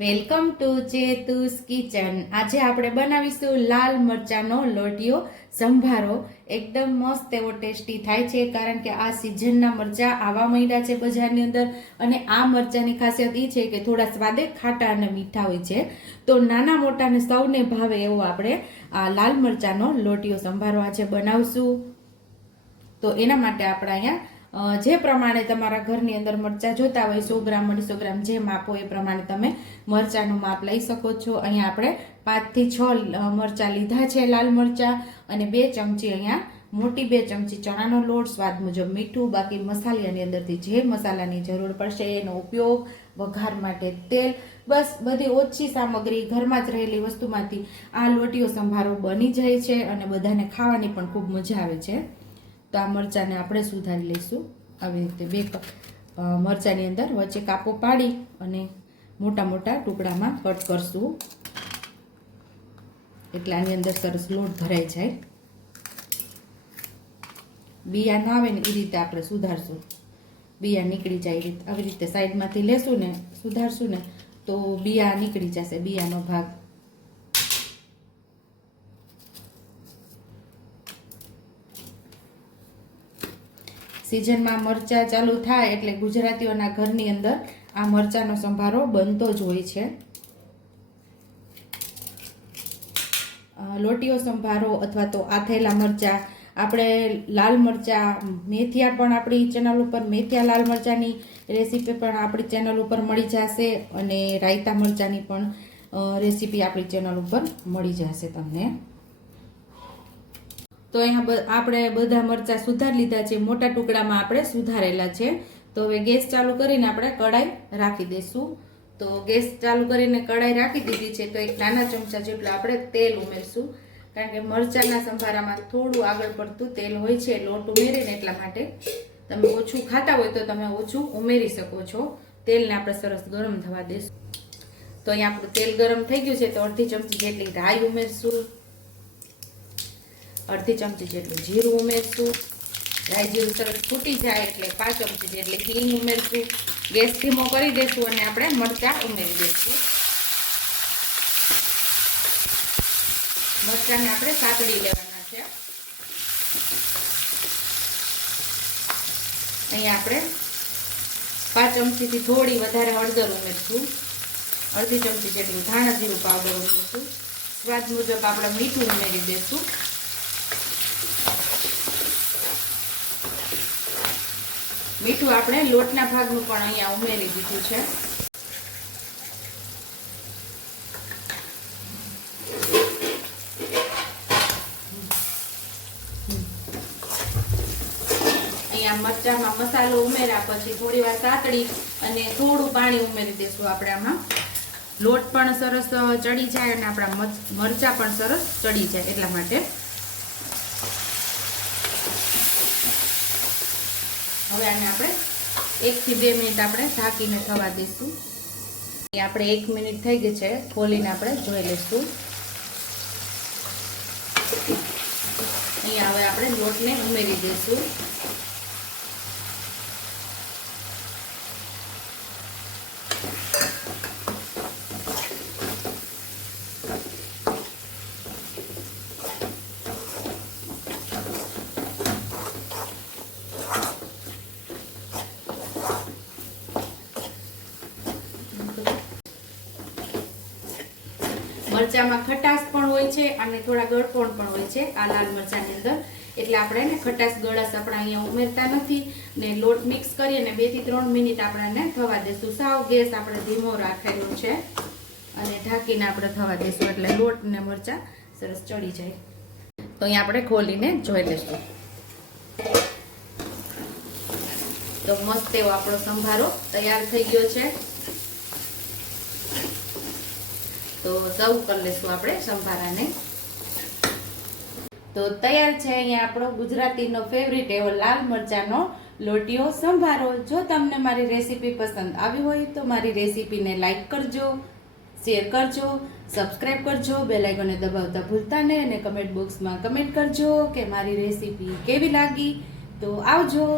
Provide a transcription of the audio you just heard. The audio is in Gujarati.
Welcome to ચેતુસ kitchen. આજે આપણે બનાવીશું લાલ મરચાંનો લોટિયો સંભારો. એકદમ મસ્ત એવો ટેસ્ટી થાય છે, કારણ કે આ સિઝનના મરચાં આવા મહિના છે બજારની અંદર. અને આ મરચાંની ખાસિયત એ છે કે થોડા સ્વાદે ખાટા અને મીઠા હોય છે. તો નાના મોટાને સૌને ભાવે એવો આપણે આ લાલ મરચાંનો લોટિયો સંભારો આજે બનાવશું. તો એના માટે આપણે અહીંયા જે પ્રમાણે તમારા ઘરની અંદર મરચાં જોતા હોય, સો ગ્રામ, અઢીસો ગ્રામ જે માપો એ પ્રમાણે તમે મરચાંનું માપ લઈ શકો છો. અહીંયા આપણે પાંચથી છ મરચાં લીધા છે લાલ મરચાં અને બે ચમચી અહીંયા મોટી બે ચમચી ચણાનો લોટ, સ્વાદ મુજબ મીઠું, બાકી મસાલાની અંદરથી જે મસાલાની જરૂર પડશે એનો ઉપયોગ, વઘાર માટે તેલ, બસ બધી ઓછી સામગ્રી, ઘરમાં જ રહેલી વસ્તુમાંથી આ લોટીઓ સંભારો બની જાય છે અને બધાને ખાવાની પણ ખૂબ મજા આવે છે. તો આ મરચાંને આપણે સુધારી લઈશું. આવી રીતે બે મરચાંની અંદર વચ્ચે કાપો પાડી અને મોટા મોટા ટુકડામાં કટ કરશું. એટલે આની અંદર સરસ લોટ ભરાઈ જાય. બિયા ના આવે ને એ રીતે આપણે સુધારશું. બિયા નીકળી જાય આવી રીતે સાઈડમાંથી લેશું ને, સુધારશું ને, તો બિયા નીકળી જશે, બિયાનો ભાગ. સિઝનમાં મરચાં ચાલુ થાય એટલે ગુજરાતીઓના ઘરની અંદર આ મરચાંનો સંભારો બનતો જ હોય છે. લોટીઓ સંભારો અથવા તો આથેલા મરચાં. આપણે લાલ મરચાં, મેથિયા પણ આપણી ચેનલ ઉપર, મેથિયા લાલ મરચાંની રેસીપી પણ આપણી ચેનલ ઉપર મળી જશે અને રાયતા મરચાંની પણ રેસીપી આપણી ચેનલ ઉપર મળી જશે તમને. તો અહીંયા આપણે બધા મરચાં સુધારી લીધા છે. મોટા ટુકડામાં આપણે સુધારેલા છે. તો હવે ગેસ ચાલુ કરીને આપણે કડાઈ રાખી દઈશું. તો ગેસ ચાલુ કરીને કડાઈ રાખી દીધી છે તો એક નાના ચમચા જેટલું આપણે તેલ ઉમેરશું. કારણ કે મરચાંના સંભારામાં થોડું આગળ પડતું તેલ હોય છે, લોટ ઉમેરીને એટલા માટે. તમે ઓછું ખાતા હોય તો તમે ઓછું ઉમેરી શકો છો. તેલને આપણે સરસ ગરમ થવા દઈશું તો અહીંયા આપણું તેલ ગરમ થઈ ગયું છે તો અડધી ચમચી જેટલી રાઈ ઉમેરશું. અડધી ચમચી જેટલું જીરું ઉમેરશું. રાઈ જીરું સરસ ફૂટી જાય એટલે પાંચ ચમચી જેટલી હિંગ ઉમેરશું. ગેસ ધીમો કરી દઈશું અને આપણે મરચાં ઉમેરી દઈશું મરચાંને આપણે સાતડી લેવાના છે. અહીંયા આપણે પાંચ ચમચીથી થોડી વધારે હળદર ઉમેરશું. અડધી ચમચી જેટલું ધાણા જીરું પાવડર ઉમેરશું. સ્વાદ મુજબ આપણે મીઠું ઉમેરી દઈશું મીઠું આપણે લોટના ભાગનું પણ અહીંયા ઉમેરી દીધું છે. અહીંયા મરચાંમાં મસાલો ઉમેર્યા પછી થોડી વાર સાતડી અને થોડું પાણી ઉમેરી દઈશું આપણે આમાં. લોટ પણ સરસ ચડી જાય અને આપણા મરચાં પણ સરસ ચડી જાય એટલા માટે. હવે આને આપણે એકથી બે મિનિટ આપણે ઢાંકીને થવા દઈશું. આપણે એક મિનિટ થઈ ગઈ છે, ખોલીને આપણે જોઈ લઈશું. અહીંયા હવે આપણે લોટને ઉમેરી દઈશું. મરચાંમાં ખટાશ પણ હોય છે અને થોડા ગળપણ પણ હોય છે આ લાલ મરચાંની અંદર. એટલે આપણે એને ખટાશ ગળાશ આપણે અહીંયા ઉમેરતા નથી ને લોટ મિક્સ કરી અને બેથી ત્રણ મિનિટ આપણે થવા દઈશું સાવ ગેસ આપણે ધીમો રાખેલો છે અને ઢાંકીને આપણે થવા દઈશું એટલે લોટ ને મરચાં સરસ ચડી જાય. તો અહીંયા આપણે ખોલીને જોઈ લઈશું. તો મસ્ત એવો આપણો સંભારો તૈયાર થઈ ગયો છે. તો સર્વ કરી લઈશું આપણે સંભારાને. તો તૈયાર છે અહીંયા આપણો ગુજરાતીનો ફેવરિટ એવો લાલ મરચાંનો લોટીઓ સંભારો. જો તમને મારી રેસીપી પસંદ આવી હોય તો મારી રેસીપીને લાઈક કરજો શેર કરજો સબસ્ક્રાઈબ કરજો બેલાઇકોને દબાવતા ભૂલતા નહીં અને કમેન્ટ બોક્સમાં કમેન્ટ કરજો કે મારી રેસીપી કેવી લાગી. તો આવજો.